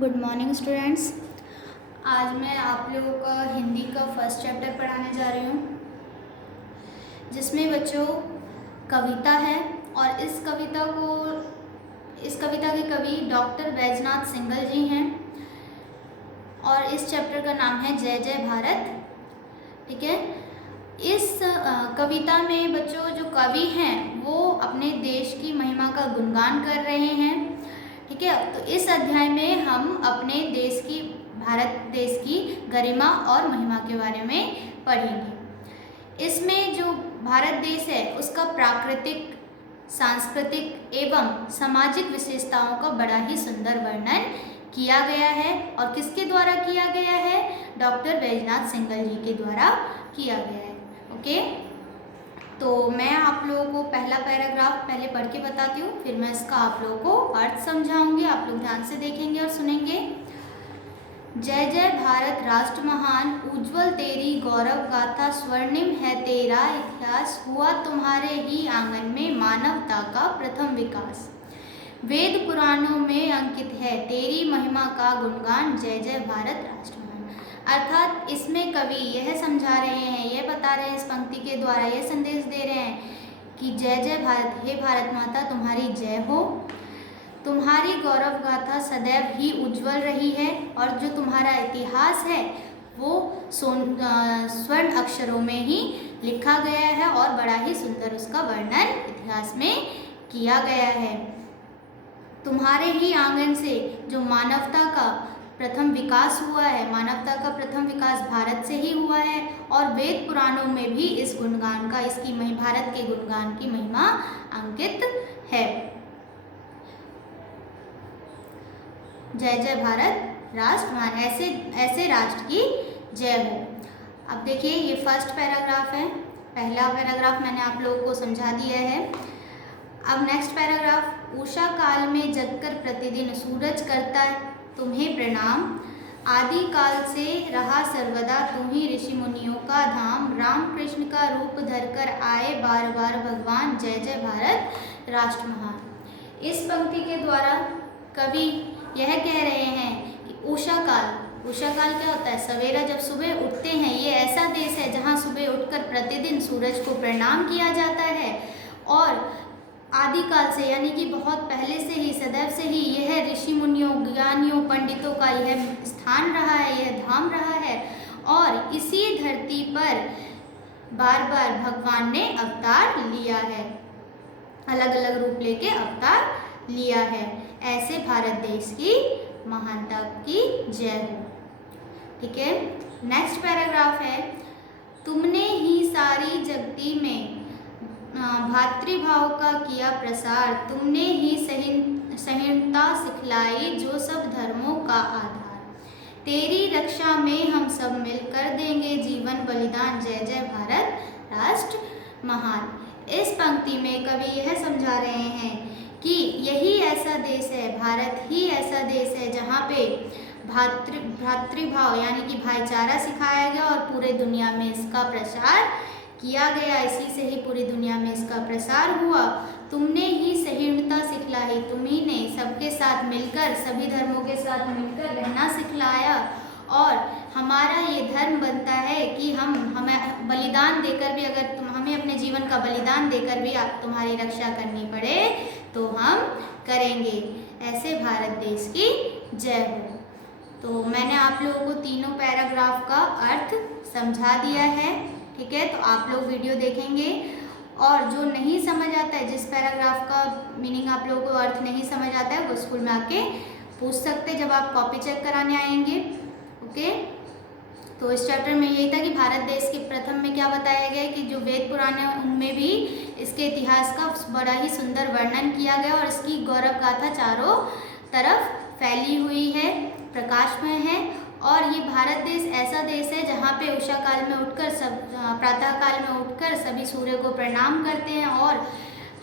Good morning students. आज मैं आप लोगों का हिंदी का फर्स्ट चैप्टर पढ़ाने जा रही हूँ, जिसमें बच्चों कविता है। और इस कविता के कवि डॉक्टर बैजनाथ सिंगल जी हैं। और इस चैप्टर का नाम है जय जय भारत। ठीक है। इस कविता में बच्चों जो कवि हैं वो अपने देश की महिमा का गुणगान कर रहे हैं। ठीक है। तो इस अध्याय में हम अपने भारत देश की गरिमा और महिमा के बारे में पढ़ेंगे। इसमें जो भारत देश है उसका प्राकृतिक, सांस्कृतिक एवं सामाजिक विशेषताओं का बड़ा ही सुंदर वर्णन किया गया है। और किसके द्वारा किया गया है? डॉक्टर बैजनाथ सिंगल जी के द्वारा किया गया है। ओके, तो मैं आप लोगों को पहला पैराग्राफ पहले पढ़ के बताती हूँ, फिर मैं इसका आप लोगों को अर्थ समझाऊंगी। आप लोग ध्यान से देखेंगे और सुनेंगे। जय जय भारत राष्ट्र महान, उज्जवल तेरी गौरव गाथा, स्वर्णिम है तेरा इतिहास, हुआ तुम्हारे ही आंगन में मानवता का प्रथम विकास। वेद पुराणों में अंकित है तेरी महिमा का गुणगान, जय जय भारत राष्ट्र महान। अर्थात इसमें कवि यह समझा रहे हैं, यह बता रहे हैं, इस पंक्ति के द्वारा यह संदेश दे रहे हैं कि जय जय भारत, हे भारत माता तुम्हारी जय हो। तुम्हारी गौरव गाथा सदैव ही उज्जवल रही है और जो तुम्हारा इतिहास है वो स्वर्ण अक्षरों में ही लिखा गया है और बड़ा ही सुंदर उसका वर्णन इतिहास में किया गया है। तुम्हारे ही आंगन से जो मानवता का प्रथम विकास हुआ है, मानवता का प्रथम विकास भारत से ही हुआ है। और वेद पुराणों में भी इस गुणगान का, भारत के गुणगान की महिमा अंकित है। जय जय भारत राष्ट्र महान, ऐसे राष्ट्र की जय हो। अब देखिए, ये फर्स्ट पैराग्राफ है। पहला पैराग्राफ मैंने आप लोगों को समझा दिया है। अब नेक्स्ट पैराग्राफ, उषा काल में जगकर प्रतिदिन सूरज करता है तुम्हें प्रणाम, आदि काल से रहा सर्वदा तुम ही ऋषि मुनियों का धाम, राम कृष्ण का रूप धरकर आए बार बार भगवान, जय जय भारत राष्ट्र महान। इस पंक्ति के द्वारा कवि यह कह रहे हैं कि उषा काल क्या होता है? सवेरा, जब सुबह उठते हैं, ये ऐसा देश है जहाँ सुबह उठकर प्रतिदिन सूरज को प्रणाम किया जाता है। और आदिकाल से, यानी कि बहुत पहले से ही, सदैव से ही यह ऋषि मुनियों, ज्ञानियों, पंडितों का यह स्थान रहा है, यह धाम रहा है। और इसी धरती पर बार बार भगवान ने अवतार लिया है, अलग अलग रूप लेके अवतार लिया है। ऐसे भारत देश की महानता की जय हो। ठीक है। नेक्स्ट पैराग्राफ है, तुमने ही सारी जगती में भातृभाव का किया प्रसार, तुमने ही सहिष्णुता सिखलाई जो सब धर्मों का आधार, तेरी रक्षा में हम सब मिलकर देंगे जीवन बलिदान, जय जय भारत राष्ट्र महान। इस पंक्ति में कवि यह समझा रहे हैं कि यही ऐसा देश है, भारत ही ऐसा देश है जहाँ पे भातृभाव यानी कि भाईचारा सिखाया गया और पूरे दुनिया में इसका प्रसार किया गया। इसी से ही पूरी दुनिया में इसका प्रसार हुआ। तुमने ही सहिष्णुता सिखलाई, तुम्ही ने सबके साथ मिलकर, सभी धर्मों के साथ मिलकर रहना सिखलाया। और हमारा ये धर्म बनता है कि हमें बलिदान देकर भी, अगर हमें अपने जीवन का बलिदान देकर भी तुम्हारी रक्षा करनी पड़े तो हम करेंगे। ऐसे भारत देश की जय हो। तो मैंने आप लोगों को तीनों पैराग्राफ का अर्थ समझा दिया है। ठीक है। तो आप लोग वीडियो देखेंगे और जो नहीं समझ आता है, जिस पैराग्राफ का मीनिंग आप लोगों को अर्थ नहीं समझ आता है, वो स्कूल में आके पूछ सकते जब आप कॉपी चेक कराने आएंगे। ओके। तो इस चैप्टर में यही था कि भारत देश के प्रथम में क्या बताया गया कि जो वेद पुराण है उनमें भी इसके इतिहास का बड़ा ही सुंदर वर्णन किया गया और इसकी गौरव गाथा चारों तरफ फैली हुई है, प्रकाशमय है। और ये भारत देश ऐसा देश है जहाँ पे उषा काल में उठकर, प्रातः काल में उठकर सभी सूर्य को प्रणाम करते हैं। और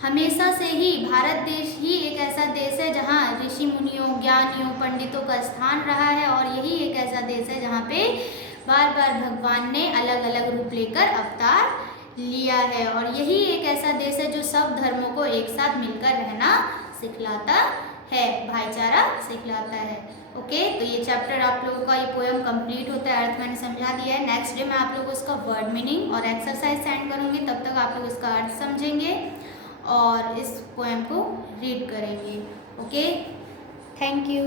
हमेशा से ही भारत देश ही एक ऐसा देश है जहाँ ऋषि मुनियों, ज्ञानियों, पंडितों का स्थान रहा है। और यही एक ऐसा देश है जहाँ पे बार बार भगवान ने अलग अलग रूप लेकर अवतार लिया है। और यही एक ऐसा देश है जो सब धर्मों को एक साथ मिलकर रहना सिखलाता है, भाईचारा सिखलाता है। ओके, तो ये चैप्टर आप लोगों का, ये पोएम कंप्लीट होता है, अर्थ मैंने समझा दिया है। नेक्स्ट डे मैं आप लोगों को इसका वर्ड मीनिंग और एक्सरसाइज सेंड करूँगी, तब तक आप लोग इसका अर्थ समझेंगे और इस पोएम को रीड करेंगे। Okay, thank you.